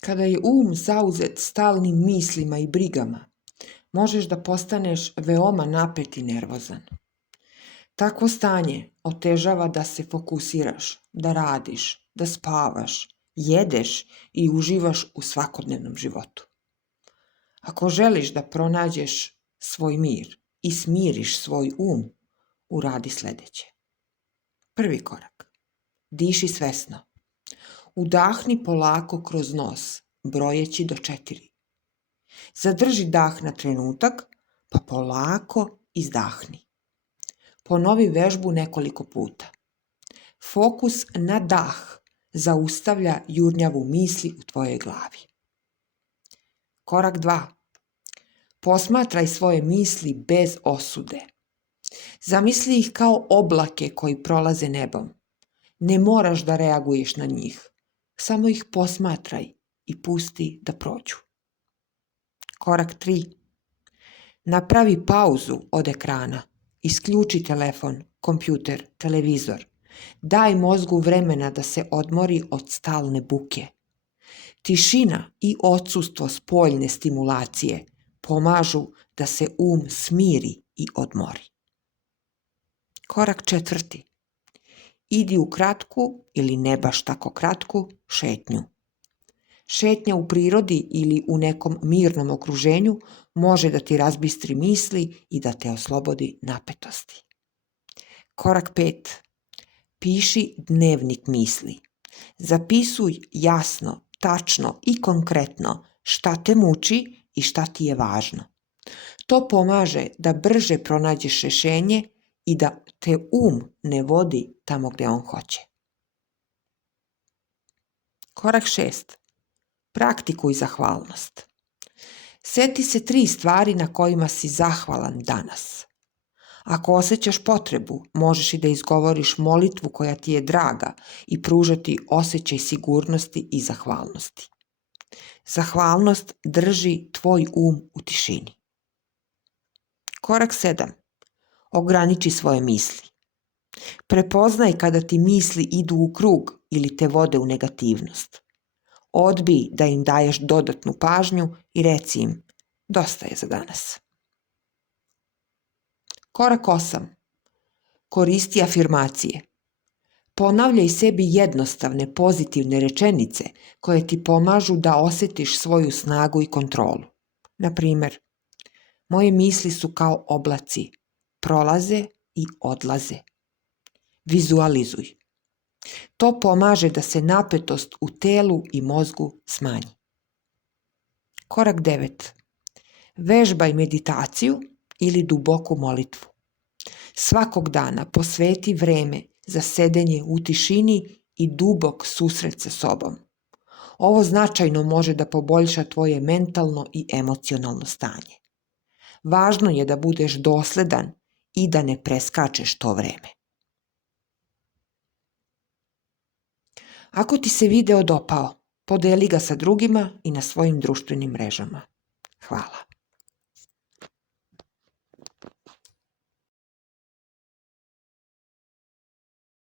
Kada je zauzet stalnim mislima i brigama, možeš da postaneš veoma napet i nervozan. Takvo stanje otežava da se fokusiraš, da radiš, da spavaš, jedeš i uživaš u svakodnevnom životu. Ako želiš da pronađeš svoj mir i smiriš svoj uradi sledeće. Prvi korak. Diši svesno. Udahni polako kroz nos, brojeći do 4. Zadrži dah na trenutak, pa polako izdahni. Ponovi vežbu nekoliko puta. Fokus na dah zaustavlja jurnjavu misli u tvojoj glavi. Korak 2. Posmatraj svoje misli bez osude. Zamisli ih kao oblake koji prolaze nebom. Ne moraš da reaguješ na njih. Samo ih posmatraj i pusti da prođu. Korak 3. Napravi pauzu od ekrana. Isključi telefon, kompjuter, televizor. Daj mozgu vremena da se odmori od stalne buke. Tišina i odsustvo spoljne stimulacije pomažu da se smiri i odmori. Korak 4. Idi u kratku ili ne baš tako kratku šetnju. Šetnja u prirodi ili u nekom mirnom okruženju može da ti razbistri misli i da te oslobodi napetosti. Korak 5. Piši dnevnik misli. Zapisuj jasno, tačno i konkretno šta te muči i šta ti je važno. To pomaže da brže pronađeš rešenje i da te ne vodi tamo gde on hoće. Korak 6. Praktikuj zahvalnost. Seti se 3 stvari na kojima si zahvalan danas. Ako osjećaš potrebu, možeš i da izgovoriš molitvu koja ti je draga i pružati osjećaj sigurnosti i zahvalnosti. Zahvalnost drži tvoj u tišini. Korak 7. Ograniči svoje misli. Prepoznaj kada ti misli idu u krug ili te vode u negativnost. Odbij da im daješ dodatnu pažnju i reci im, dosta je za danas. Korak 8. Koristi afirmacije. Ponavljaj sebi jednostavne, pozitivne rečenice koje ti pomažu da osjetiš svoju snagu i kontrolu. Na primjer, moje misli su kao oblaci, prolaze i odlaze. Vizualizuj. To pomaže da se napetost u telu i mozgu smanji. Korak 9. Vežbaj meditaciju ili duboku molitvu. Svakog dana posveti vreme za sedenje u tišini i dubok susret sa sobom. Ovo značajno može da poboljša tvoje mentalno i emocionalno stanje. Važno je da budeš dosledan i da ne preskačeš to vreme. Ako ti se video dopao, podeli ga sa drugima i na svojim društvenim mrežama. Hvala.